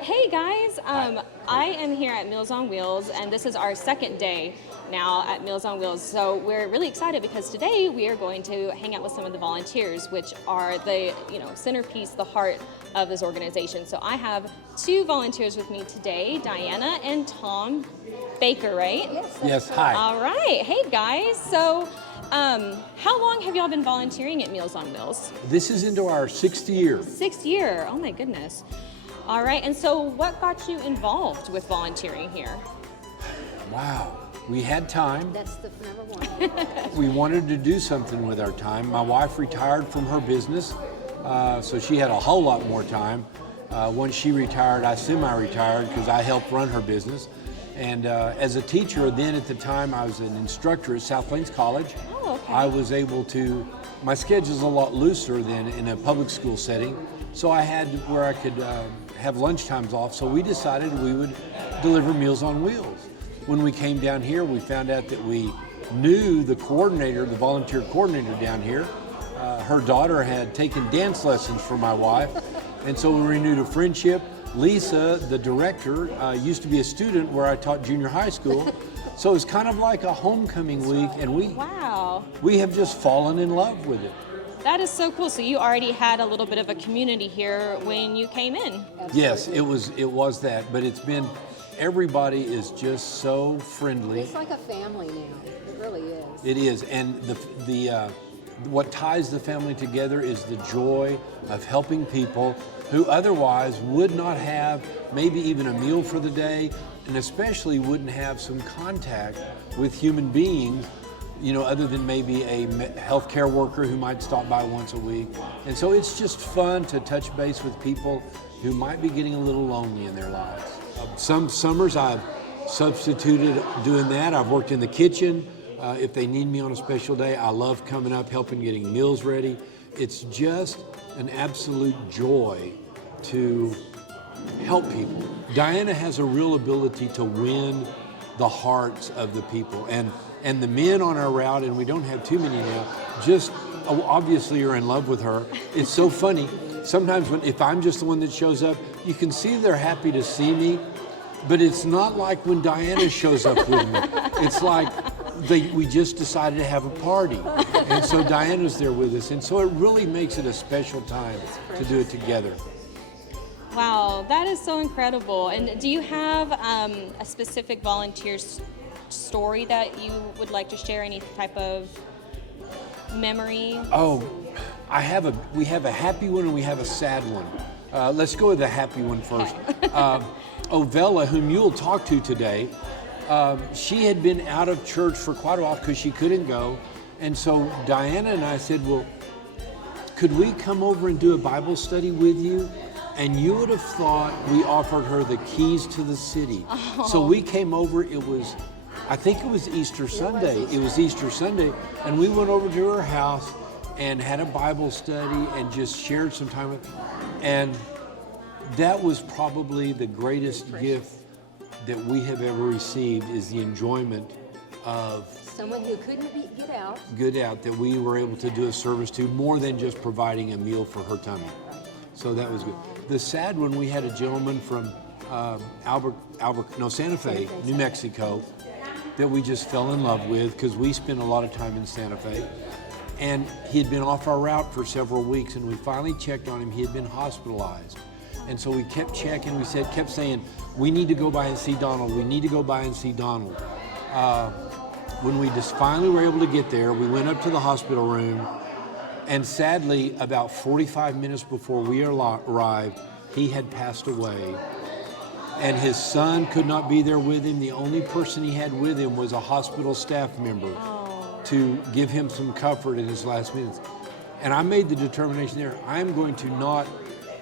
Hey guys, I am here at Meals on Wheels, and this is our second day now at Meals on Wheels. So we're really excited because today we are going to hang out with some of the volunteers, which are the centerpiece, the heart of this organization. So I have two volunteers with me today, Diana and Tom Baker, right? Yes, hi. All right. Hey guys. So how long have y'all been volunteering at Meals on Wheels? This is into our 6th year. 6th year. Oh my goodness. All right, and so what got you involved with volunteering here? Wow, we had time. That's the number one. We wanted to do something with our time. My wife retired from her business, so she had a whole lot more time. Once she retired, I semi-retired because I helped run her business. And as a teacher, then at the time I was an instructor at South Plains College. Oh, okay. I was able to, my schedule's a lot looser than in a public school setting, so I had where I could have lunch times off, so we decided we would deliver Meals on Wheels. When we came down here, we found out that we knew the coordinator, the volunteer coordinator down here. Her daughter had taken dance lessons from my wife, and so we renewed a friendship. Lisa, the director, used to be a student where I taught junior high school, so it was kind of like a homecoming week, and we have just fallen in love with it. That is so cool. So you already had a little bit of a community here when you came in. Yes, it was that, but it's been, everybody is just so friendly. It's like a family now. It really is. It is, and what ties the family together is the joy of helping people who otherwise would not have maybe even a meal for the day, and especially wouldn't have some contact with human beings, other than maybe a healthcare worker who might stop by once a week. And so it's just fun to touch base with people who might be getting a little lonely in their lives. Some summers I've substituted doing that. I've worked in the kitchen. If they need me on a special day, I love coming up, helping getting meals ready. It's just an absolute joy to help people. Diana has a real ability to win the hearts of the people. And the men on our route, and we don't have too many now, just obviously are in love with her. It's so funny. Sometimes if I'm just the one that shows up, you can see they're happy to see me, but it's not like when Diana shows up with me. It's like we just decided to have a party. And so Diana's there with us. And so it really makes it a special time to do it together. Wow, that is so incredible. And do you have a specific volunteer story that you would like to share, any type of memory? Oh, we have a happy one and we have a sad one. Let's go with the happy one first. Okay. Ovella, whom you'll talk to today, she had been out of church for quite a while because she couldn't go. And so Diana and I said, well, could we come over and do a Bible study with you? And you would have thought we offered her the keys to the city. Oh. So we came over, I think it was Easter Sunday. It was Easter Sunday, and we went over to her house and had a Bible study and just shared some time with her. And that was probably the greatest gift that we have ever received, is the enjoyment of someone who couldn't get out, that we were able to do a service to, more than just providing a meal for her tummy. So that was good. The sad one, we had a gentleman from Santa Fe, New Mexico, that we just fell in love with because we spent a lot of time in Santa Fe. And he had been off our route for several weeks, and we finally checked on him. He had been hospitalized. And so we kept checking, kept saying, we need to go by and see Donald. We need to go by and see Donald. When we just finally were able to get there, we went up to the hospital room, and sadly, about 45 minutes before we arrived, he had passed away. And his son could not be there with him. The only person he had with him was a hospital staff member to give him some comfort in his last minutes. And I made the determination there, I'm going to not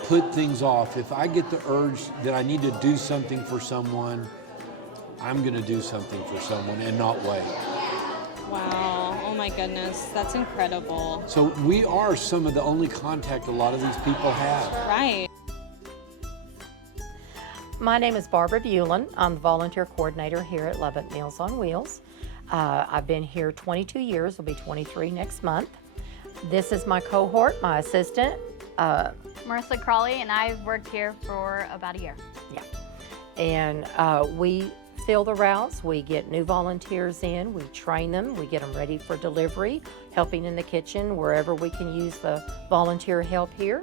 put things off. If I get the urge that I need to do something for someone, I'm going to do something for someone and not wait. Wow, oh my goodness, that's incredible. So we are some of the only contact a lot of these people have. Right. My name is Barbara Bewlin. I'm the volunteer coordinator here at Lubbock Meals on Wheels. I've been here 22 years, will be 23 next month. This is my cohort, my assistant, Marissa Crawley, and I've worked here for about a year. Yeah. And we fill the routes, we get new volunteers in, we train them, we get them ready for delivery, helping in the kitchen, wherever we can use the volunteer help here.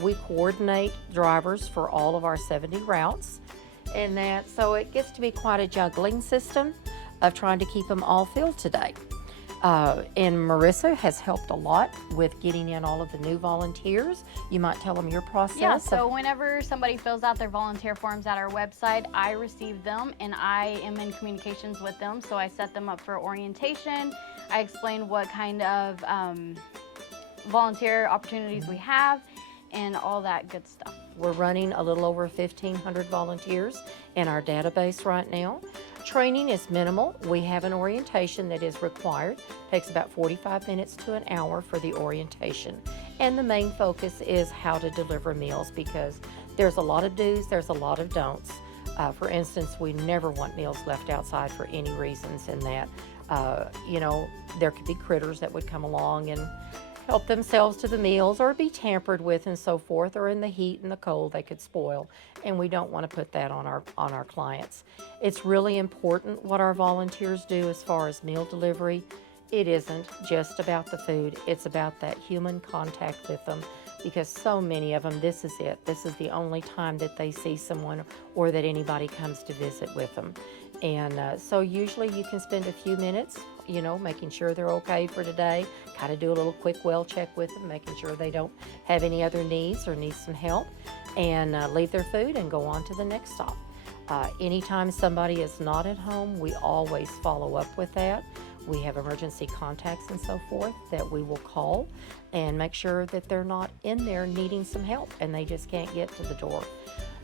We coordinate drivers for all of our 70 routes. And so it gets to be quite a juggling system of trying to keep them all filled today. And Marissa has helped a lot with getting in all of the new volunteers. You might tell them your process. Yeah, so whenever somebody fills out their volunteer forms at our website, I receive them and I am in communications with them. So I set them up for orientation. I explain what kind of volunteer opportunities we have and all that good stuff. We're running a little over 1,500 volunteers in our database right now. Training is minimal. We have an orientation that is required. Takes about 45 minutes to an hour for the orientation. And the main focus is how to deliver meals, because there's a lot of do's, there's a lot of don'ts. For instance, we never want meals left outside for any reasons in that, there could be critters that would come along and help themselves to the meals or be tampered with and so forth, or in the heat and the cold they could spoil, and we don't want to put that on our clients. It's really important what our volunteers do as far as meal delivery. It isn't just about the food, it's about that human contact with them, because so many of them, this is it. This is the only time that they see someone or that anybody comes to visit with them. And so usually you can spend a few minutes, making sure they're okay for today, kind of do a little quick well check with them, making sure they don't have any other needs or need some help, and leave their food and go on to the next stop. Anytime somebody is not at home, we always follow up with that. We have emergency contacts and so forth that we will call and make sure that they're not in there needing some help and they just can't get to the door.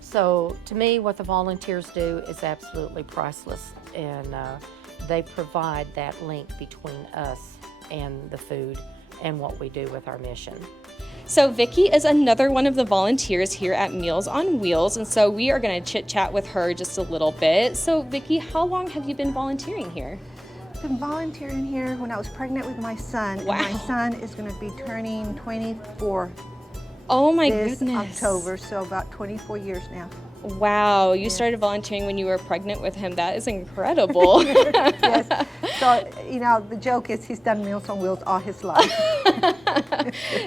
So to me, what the volunteers do is absolutely priceless, and they provide that link between us and the food and what we do with our mission. So Vicki is another one of the volunteers here at Meals on Wheels, and so we are going to chit chat with her just a little bit. So Vicki, how long have you been volunteering here? I've been volunteering here when I was pregnant with my son. Wow. And my son is going to be turning 24 Oh my this goodness. October, so about 24 years now. Wow, you started volunteering when you were pregnant with him. That is incredible. Yes. So, the joke is he's done Meals on Wheels all his life.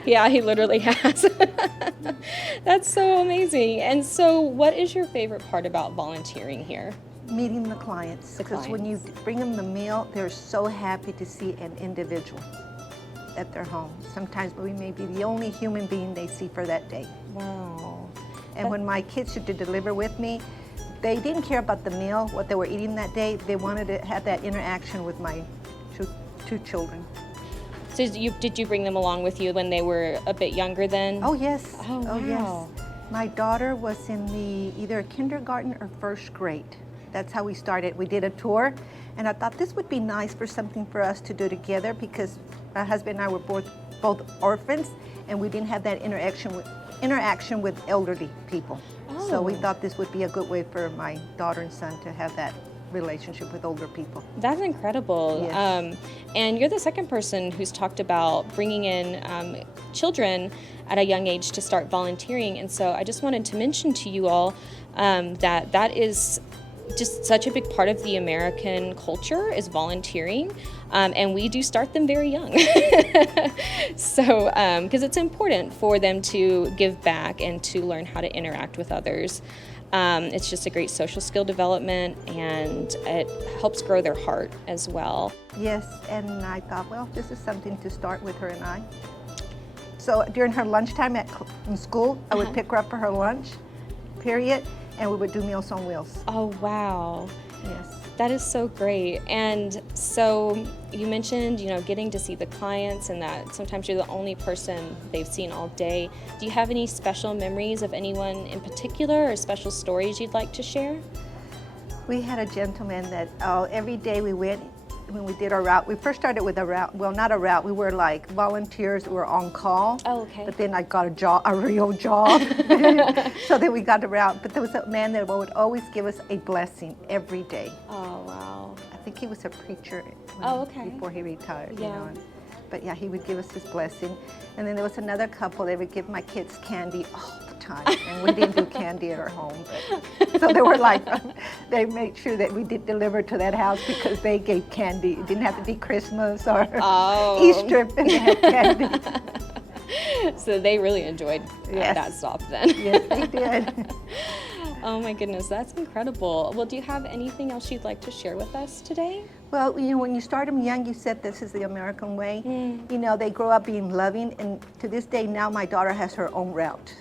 Yeah, he literally has. That's so amazing. And so what is your favorite part about volunteering here? Meeting the clients. Because when you bring them the meal, they're so happy to see an individual at their home. Sometimes we may be the only human being they see for that day. Wow. And when my kids used to deliver with me, they didn't care about the meal, what they were eating that day. They wanted to have that interaction with my two children. So did you bring them along with you when they were a bit younger then? Oh, yes. Oh, wow. Yes. My daughter was in either kindergarten or first grade. That's how we started. We did a tour, and I thought this would be nice for something for us to do together, because my husband and I were both orphans, and we didn't have that interaction with elderly people. So we thought this would be a good way for my daughter and son to have that relationship with older people. That's incredible. Yes. And you're the second person who's talked about bringing in children at a young age to start volunteering. And so I just wanted to mention to you all that is just such a big part of the American culture is volunteering, and we do start them very young. So, because it's important for them to give back and to learn how to interact with others. It's just a great social skill development, and it helps grow their heart as well. Yes, and I thought, well, this is something to start with her and I. So during her lunchtime in school, I would pick her up for her lunch, period, and we would do Meals on Wheels. Oh, wow. Yes. That is so great. And so you mentioned, getting to see the clients and that sometimes you're the only person they've seen all day. Do you have any special memories of anyone in particular or special stories you'd like to share? We had a gentleman that every day we went, when we did our route, we first started with a route, well, not a route, we were like volunteers who were on call. Oh, okay. But then I got a real job. So then we got the route. But there was a man that would always give us a blessing every day. Oh, wow. I think he was a preacher Oh, okay. before he retired. Yeah. But yeah, he would give us his blessing. And then there was another couple, they would give my kids candy all the time. And we didn't do candy at our home. But, so they were like, they made sure that we did deliver to that house because they gave candy. It didn't have to be Christmas or Easter, and they had candy. So they really enjoyed Yes. that stop then. Yes, they did. Oh my goodness, that's incredible. Well, do you have anything else you'd like to share with us today? Well, you know, when you start them young, you said this is the American way. You know, they grow up being loving, and to this day now my daughter has her own route.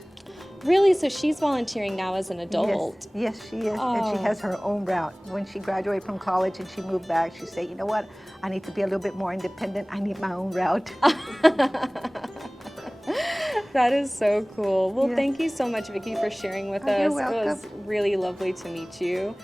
Really? So she's volunteering now as an adult? Yes, she is, and she has her own route. When she graduated from college and she moved back, she said, you know what, I need to be a little bit more independent. I need my own route. That is so cool. Well, Yes. thank you so much, Vicki, for sharing with Oh, you're us. It was welcome. really lovely to meet you.